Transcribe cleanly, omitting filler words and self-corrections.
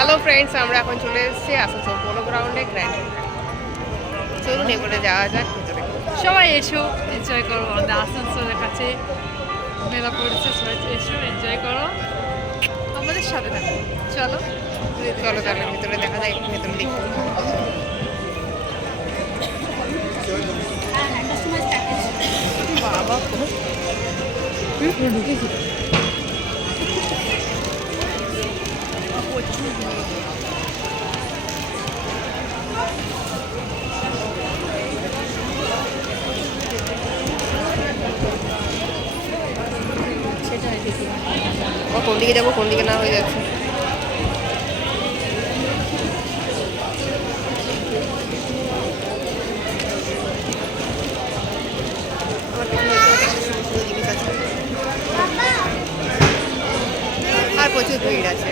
Hello friends, আমরা এখন চলে এসেছি আসানসোল পোলো গ্রাউন্ডে গ্র্যান্ড। চলুন এবারে যাওয়া যাক ভিতরে। সবাই এসো, এনজয় করো। আমাদের আসানসোলের কাছে মেলা পড়েছে, সবাই এসো, এনজয় করো, আমাদের সাথে থাকো। চলো চলো তাহলে ভিতরে দেখা যায়, একটু ভিতরে দেখি। বাবা ঢুকেছি। ও কোন দিকে যাবো, কোন দিকে না হয়ে যাচ্ছে। আর প্রচুর ভিড় আছে।